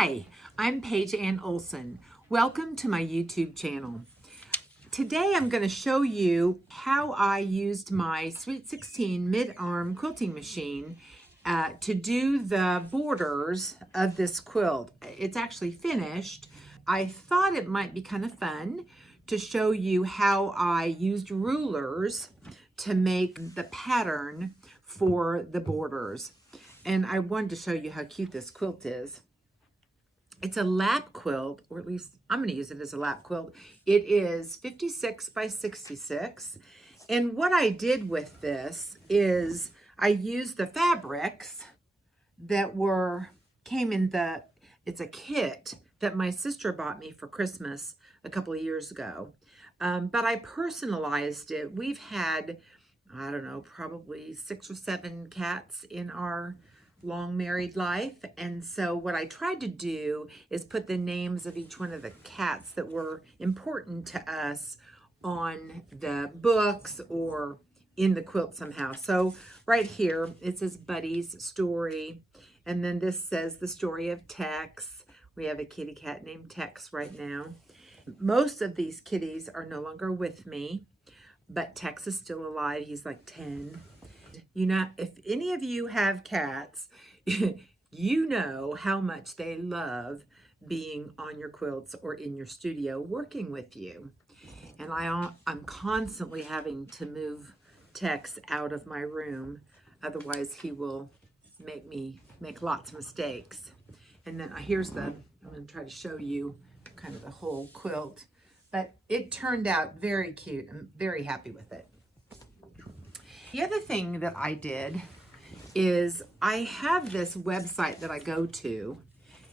Hi, I'm Paige Ann Olson. Welcome to my YouTube channel. Today I'm going to show you how I used my Sweet 16 mid-arm quilting machine to do the borders of this quilt. It's actually finished. I thought it might be kind of fun to show you how I used rulers to make the pattern for the borders. And I wanted to show you how cute this quilt is. It's a lap quilt, or at least I'm going to use it as a lap quilt. It is 56 by 66. And what I did with this is I used the fabrics that came in it's a kit that my sister bought me for Christmas a couple of years ago. But I personalized it. We've had, I don't know, probably 6 or 7 cats in our long married life, and so what I tried to do is put the names of each one of the cats that were important to us on the books or in the quilt somehow. So right here it says Buddy's story, and then this says the story of Tex. We have a kitty cat named Tex right now. Most of these kitties are no longer with me, but Tex is still alive. He's like 10. You know, if any of you have cats, you know how much they love being on your quilts or in your studio working with you. And I'm constantly having to move Tex out of my room. Otherwise, he will make me make lots of mistakes. And then I'm going to try to show you kind of the whole quilt. But it turned out very cute. I'm very happy with it. The other thing that I did is I have this website that I go to,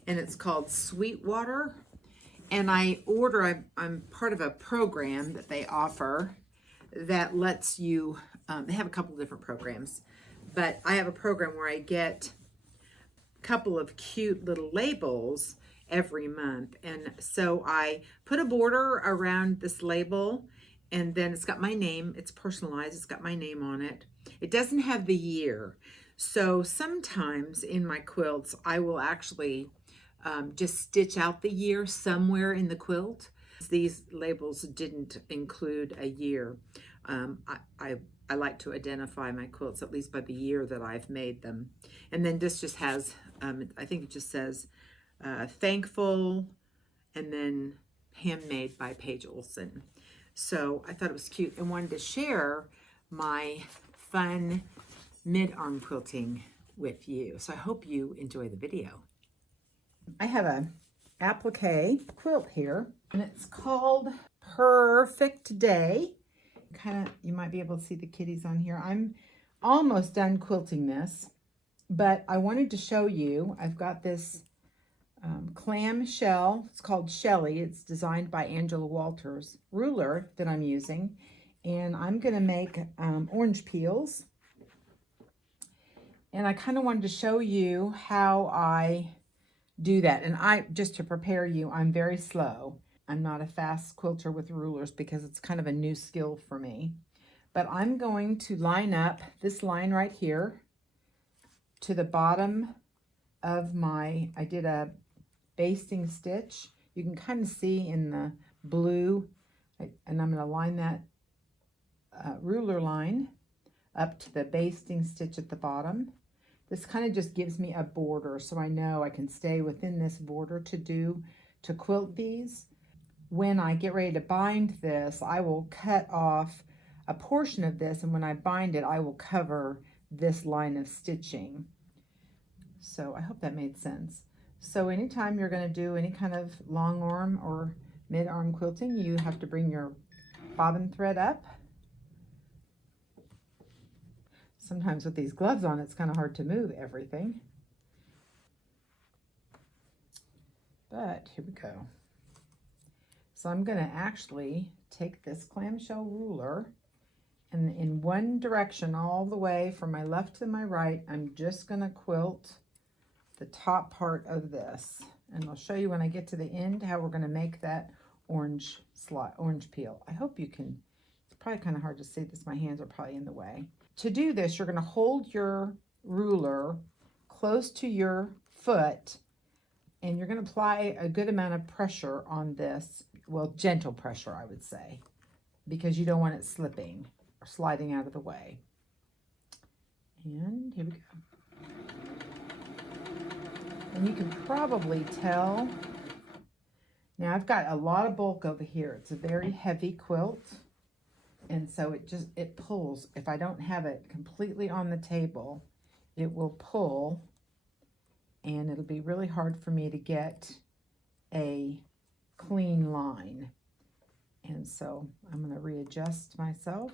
and it's called Sweetwater, and I'm part of a program that they offer that lets you, they have a couple of different programs, but I have a program where I get a couple of cute little labels every month, and so I put a border around this label. And then it's got my name. It's personalized. It's got my name on it. It doesn't have the year. So sometimes in my quilts, I will actually just stitch out the year somewhere in the quilt. These labels didn't include a year. I like to identify my quilts at least by the year that I've made them. And then this just has, I think it just says thankful, and then handmade by Paige Olson. So I thought it was cute and wanted to share my fun mid-arm quilting with you. So I hope you enjoy the video. I have a applique quilt here, and it's called Perfect Day. You might be able to see the kitties on here. I'm almost done quilting this, but I wanted to show you, I've got this clam shell. It's called Shelly. It's designed by Angela Walters. Ruler that I'm using, and I'm going to make orange peels. And I kind of wanted to show you how I do that. And just to prepare you, I'm very slow. I'm not a fast quilter with rulers because it's kind of a new skill for me. But I'm going to line up this line right here to the bottom of I did a basting stitch. You can kind of see in the blue, and I'm going to line that ruler line up to the basting stitch at the bottom. This kind of just gives me a border, so I know I can stay within this border to quilt these. When I get ready to bind this, I will cut off a portion of this, and when I bind it, I will cover this line of stitching. So I hope that made sense. So anytime you're going to do any kind of long arm or mid-arm quilting, you have to bring your bobbin thread up. Sometimes with these gloves on, it's kind of hard to move everything. But here we go. So I'm going to actually take this clamshell ruler, and in one direction all the way from my left to my right, I'm just going to quilt the top part of this, and I'll show you when I get to the end how we're going to make that orange peel. I hope you can. It's probably kind of hard to see this. My hands are probably in the way. To do this, you're going to hold your ruler close to your foot And you're going to apply a good amount of pressure on this. Well, gentle pressure, I would say, because you don't want it slipping or sliding out of the way. And here we go. And you can probably tell. Now I've got a lot of bulk over here. It's a very heavy quilt. And so it pulls. If I don't have it completely on the table, it will pull, and it'll be really hard for me to get a clean line. And so I'm going to readjust myself.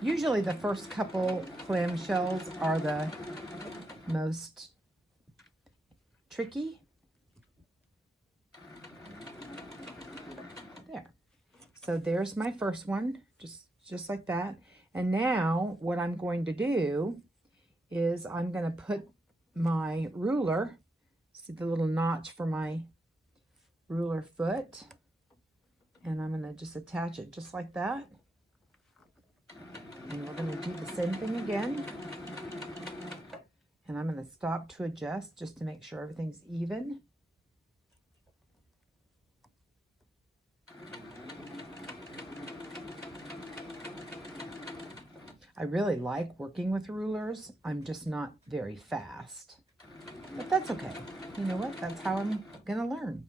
Usually the first couple clamshells are the most tricky. There. So there's my first one, just like that. And now what I'm going to do is I'm going to put my ruler, see the little notch for my ruler foot, and I'm going to just attach it just like that. And we're going to do the same thing again. And I'm going to stop to adjust just to make sure everything's even. I really like working with rulers. I'm just not very fast. But that's okay. You know what? That's how I'm going to learn.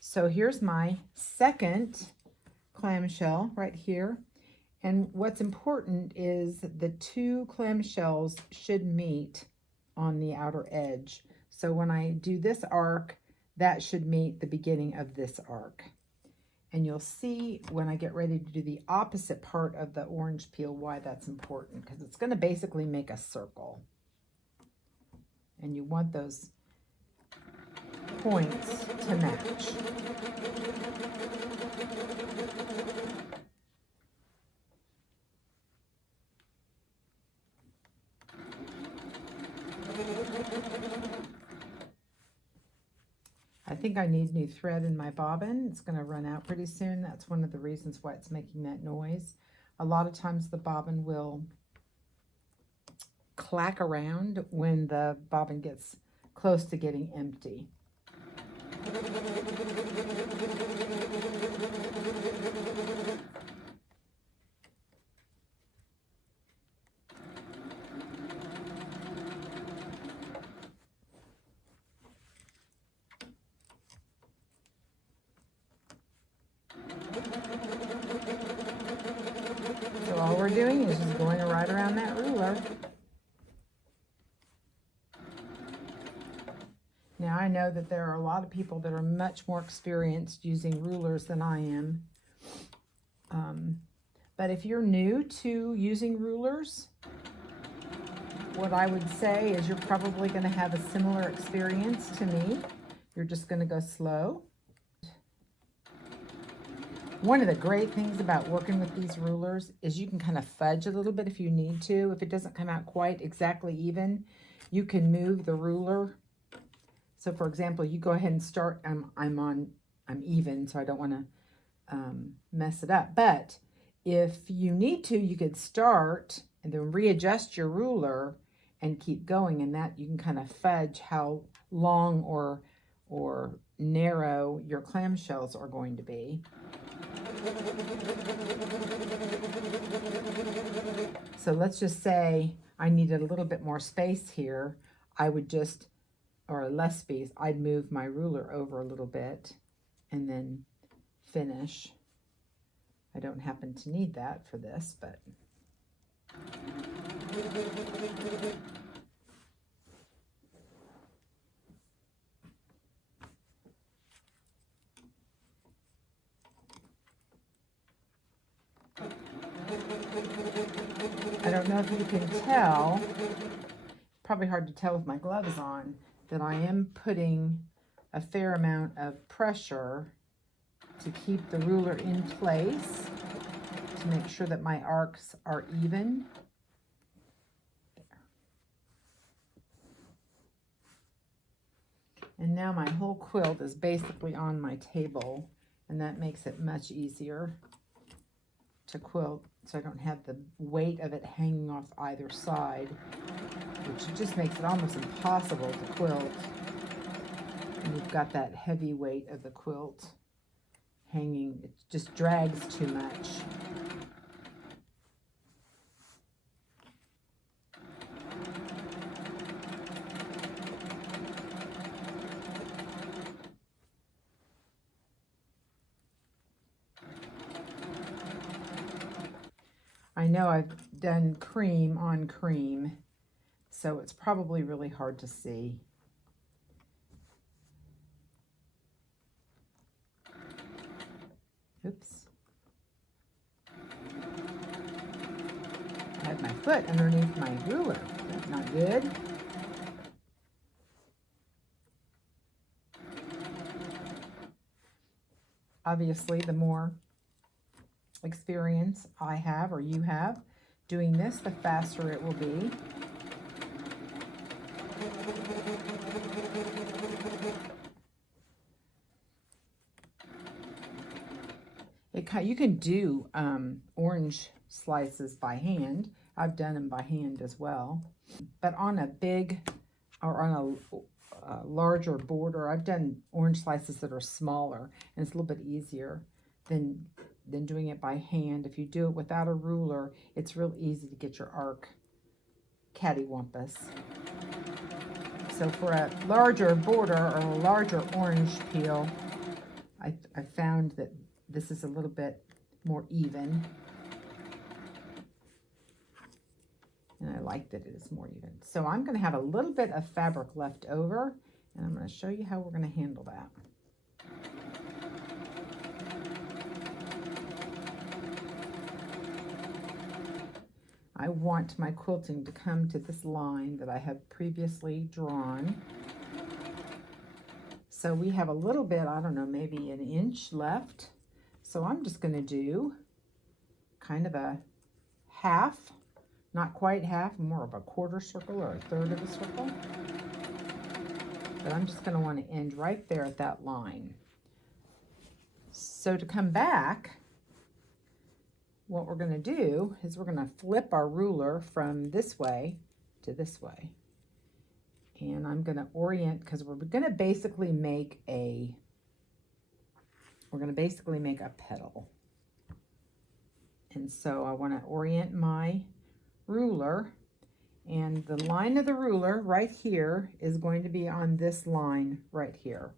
So here's my second clamshell right here. And what's important is the two clamshells should meet on the outer edge. So when I do this arc, that should meet the beginning of this arc. And you'll see when I get ready to do the opposite part of the orange peel why that's important, because it's going to basically make a circle. And you want those points to match. I think I need new thread in my bobbin. It's going to run out pretty soon. That's one of the reasons why it's making that noise. A lot of times the bobbin will clack around when the bobbin gets close to getting empty. So all we're doing is just going right around that ruler. Now I know that there are a lot of people that are much more experienced using rulers than I am. But if you're new to using rulers, what I would say is you're probably going to have a similar experience to me. You're just going to go slow. One of the great things about working with these rulers is you can kind of fudge a little bit if you need to. If it doesn't come out quite exactly even, you can move the ruler. So for example, you go ahead and start, I'm even, so I don't want to mess it up. But if you need to, you could start and then readjust your ruler and keep going, and that you can kind of fudge how long or narrow your clamshells are going to be. So let's just say I needed a little bit more space here. I would just, or less space, I'd move my ruler over a little bit and then finish. I don't happen to need that for this, but I don't know if you can tell, probably hard to tell with my gloves on, that I am putting a fair amount of pressure to keep the ruler in place, to make sure that my arcs are even. There. And now my whole quilt is basically on my table, and that makes it much easier to quilt, so I don't have the weight of it hanging off either side, which just makes it almost impossible to quilt. You've got that heavy weight of the quilt hanging. It just drags too much. I know I've done cream on cream, so it's probably really hard to see. Oops. I had my foot underneath my ruler. That's not good. Obviously, the more experience I have or you have doing this, the faster it will be. You can do orange slices by hand. I've done them by hand as well. But on a big or on a larger border, I've done orange slices that are smaller, and it's a little bit easier than doing it by hand. If you do it without a ruler, it's real easy to get your arc cattywampus. So for a larger border or a larger orange peel, I found that this is a little bit more even. And I like that it is more even. So I'm going to have a little bit of fabric left over, and I'm going to show you how we're going to handle that. I want my quilting to come to this line that I have previously drawn. So we have a little bit, I don't know, maybe an inch left. So I'm just going to do kind of a half, not quite half, more of a quarter circle or a third of a circle. But I'm just going to want to end right there at that line. So to come back, what we're going to do is we're going to flip our ruler from this way to this way. And I'm going to orient, because we're going to basically make a petal. And so I want to orient my ruler, and the line of the ruler right here is going to be on this line right here.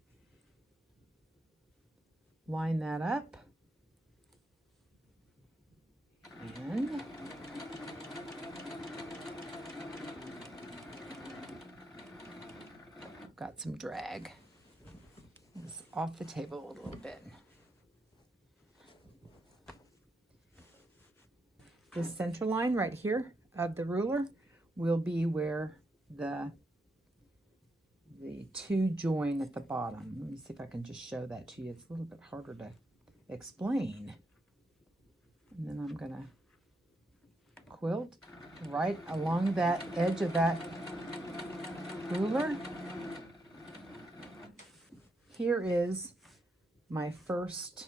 Line that up. And got some drag. It's off the table a little bit. This center line right here of the ruler will be where the two join at the bottom. Let me see if I can just show that to you. It's a little bit harder to explain. And then I'm going to quilt right along that edge of that ruler. Here is my first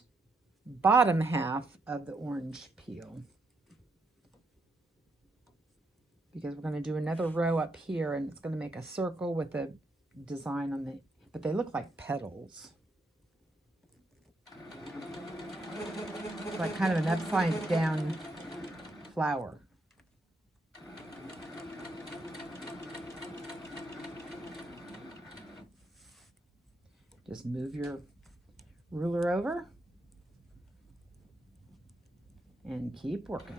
bottom half of the orange peel, because we're going to do another row up here, and it's going to make a circle with a design on the, but they look like petals. Like kind of an upside down flower. Just move your ruler over and keep working.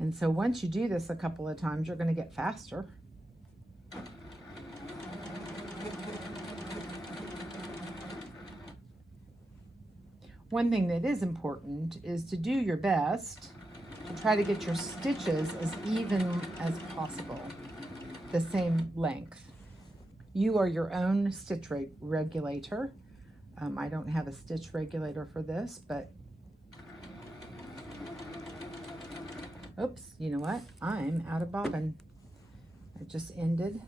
And so once you do this a couple of times, you're going to get faster. One thing that is important is to do your best to try to get your stitches as even as possible, the same length. You are your own stitch regulator. I don't have a stitch regulator for this, but oops, you know what? I'm out of bobbin. I just ended.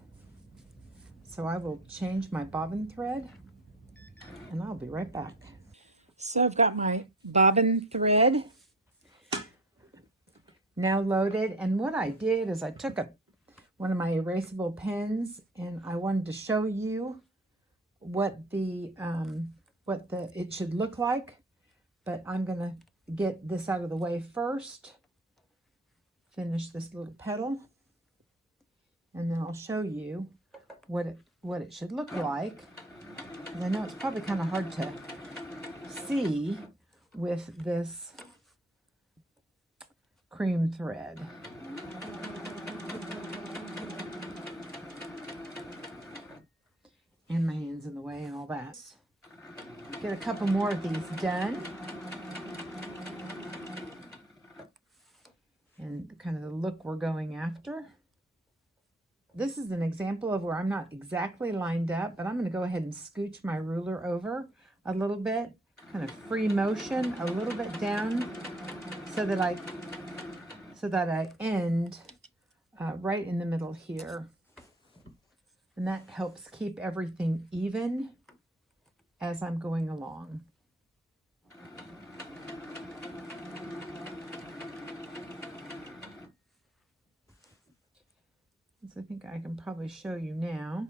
So I will change my bobbin thread, and I'll be right back. So I've got my bobbin thread now loaded, and what I did is I took one of my erasable pens, and I wanted to show you what it should look like, but I'm gonna get this out of the way first, finish this little petal, and then I'll show you what it should look like. And I know it's probably kind of hard to see with this cream thread. And my hand's in the way and all that. Get a couple more of these done. And kind of the look we're going after. This is an example of where I'm not exactly lined up, but I'm going to go ahead and scooch my ruler over a little bit, kind of free motion a little bit down so that I end right in the middle here. And that helps keep everything even as I'm going along. So I think I can probably show you now.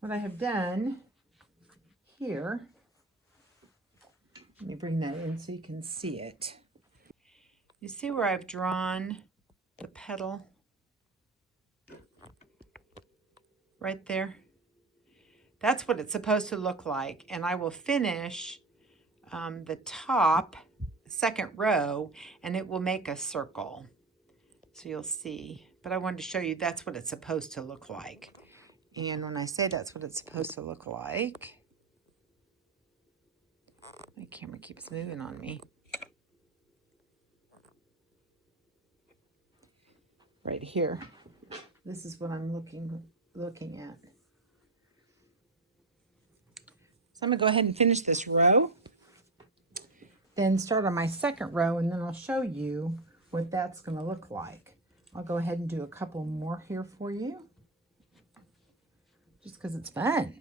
What I have done here, let me bring that in so you can see it. You see where I've drawn the petal? Right there? That's what it's supposed to look like. And I will finish the top second row, and it will make a circle. So you'll see. But I wanted to show you that's what it's supposed to look like. And when I say that's what it's supposed to look like, my camera keeps moving on me. Right here. This is what I'm looking at. So I'm going to go ahead and finish this row. Then start on my second row, and then I'll show you what that's going to look like. I'll go ahead and do a couple more here for you, just because it's fun.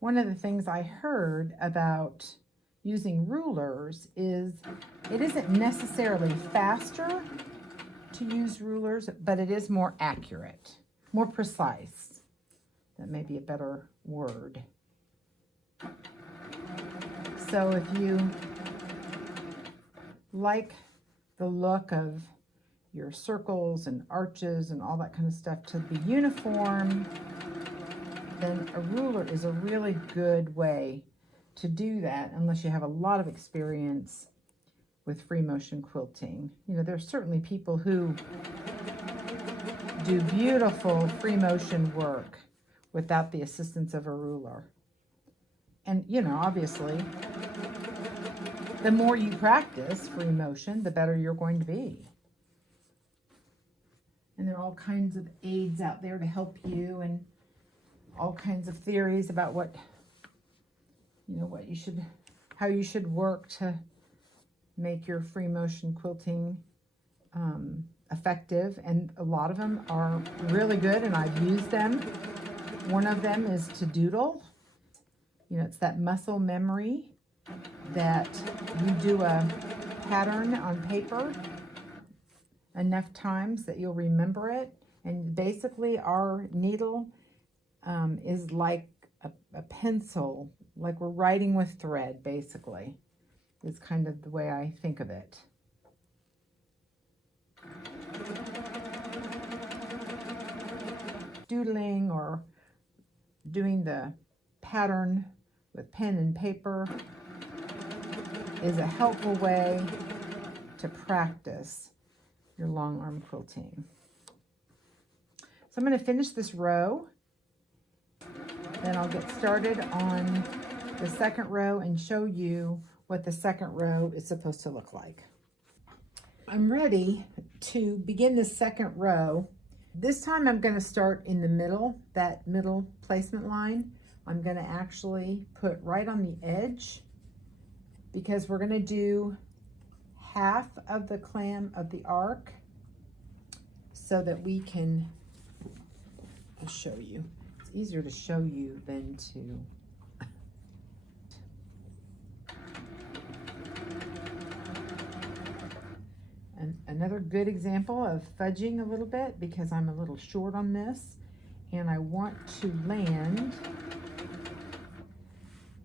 One of the things I heard about using rulers is it isn't necessarily faster to use rulers, but it is more accurate, more precise. That may be a better word. So if you like the look of your circles and arches and all that kind of stuff to be uniform, then a ruler is a really good way to do that, unless you have a lot of experience with free motion quilting. You know, there's certainly people who do beautiful free motion work without the assistance of a ruler. And, you know, obviously, the more you practice free motion, the better you're going to be. And there are all kinds of aids out there to help you, and all kinds of theories about what how you should work to make your free motion quilting effective. And a lot of them are really good, and I've used them. One of them is to doodle. You know, it's that muscle memory that you do a pattern on paper enough times that you'll remember it. And basically our needle is like a pencil, like we're writing with thread, basically, is kind of the way I think of it. Doodling or doing the pattern with pen and paper is a helpful way to practice your long arm quilting. So I'm going to finish this row. Then I'll get started on the second row and show you what the second row is supposed to look like. I'm ready to begin the second row. This time I'm going to start in the middle, that middle placement line. I'm going to actually put right on the edge, because we're going to do half of the clam of the arc so that we can, I'll show you. It's easier to show you than to. And another good example of fudging a little bit, because I'm a little short on this and I want to land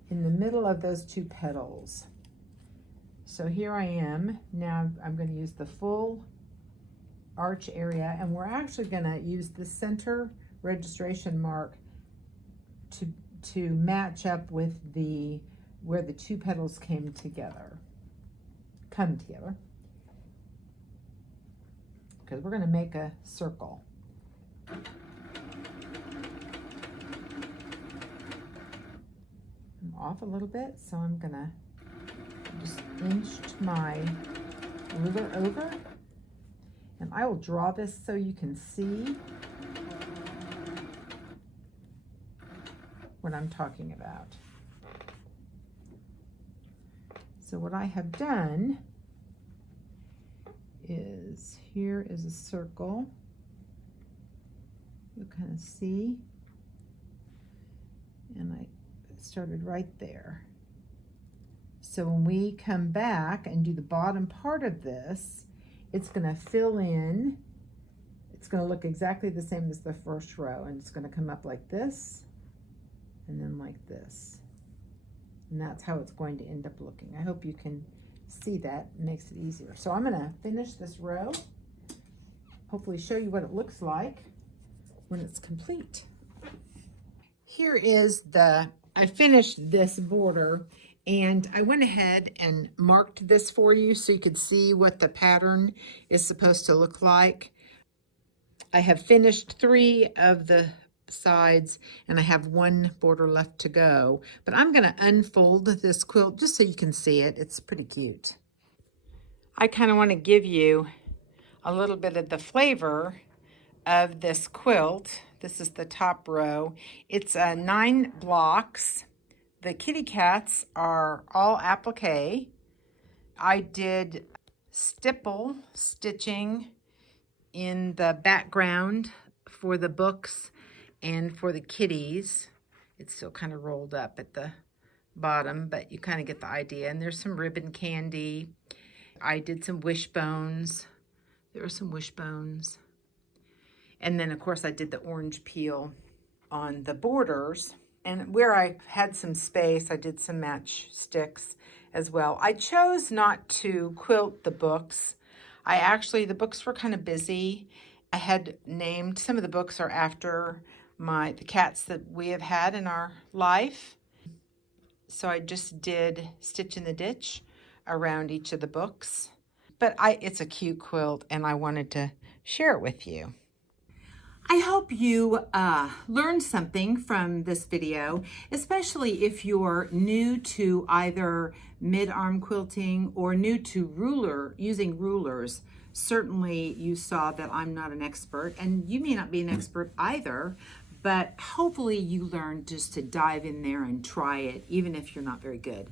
in the middle of those two petals. So here I am. Now I'm going to use the full arch area, and we're actually going to use the center registration mark to match up with the where the two petals come together, because we're going to make a circle. I'm off a little bit, so I'm going to just inch my ruler over, and I will draw this so you can see what I'm talking about. So what I have done is, here is a circle. You kind of see, and I started right there. So when we come back and do the bottom part of this, it's going to fill in. It's going to look exactly the same as the first row, and it's going to come up like this and then like this. And that's how it's going to end up looking. I hope you can see that. It makes it easier. So I'm going to finish this row, hopefully show you what it looks like when it's complete. Here is I finished this border, and I went ahead and marked this for you so you could see what the pattern is supposed to look like. I have finished 3 of the sides, and I have 1 border left to go, but I'm going to unfold this quilt just so you can see it. It's pretty cute. I kind of want to give you a little bit of the flavor of this quilt. This is the top row. It's 9 blocks. The kitty cats are all applique. I did stipple stitching in the background for the books and for the kitties. It's still kind of rolled up at the bottom, but you kind of get the idea. And there's some ribbon candy. I did some wishbones. There are some wishbones. And then, of course, I did the orange peel on the borders. And where I had some space, I did some match sticks as well. I chose not to quilt the books. The books were kind of busy. I had named, some of the books are after the cats that we have had in our life. So I just did Stitch in the Ditch around each of the books. But it's a cute quilt, and I wanted to share it with you. I hope you learned something from this video, especially if you're new to either mid-arm quilting or new to using rulers. Certainly you saw that I'm not an expert, and you may not be an expert either, but hopefully you learned just to dive in there and try it, even if you're not very good.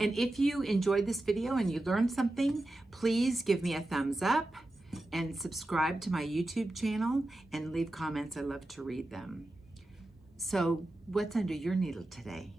And if you enjoyed this video and you learned something, please give me a thumbs up and subscribe to my YouTube channel and leave comments. I love to read them. So what's under your needle today?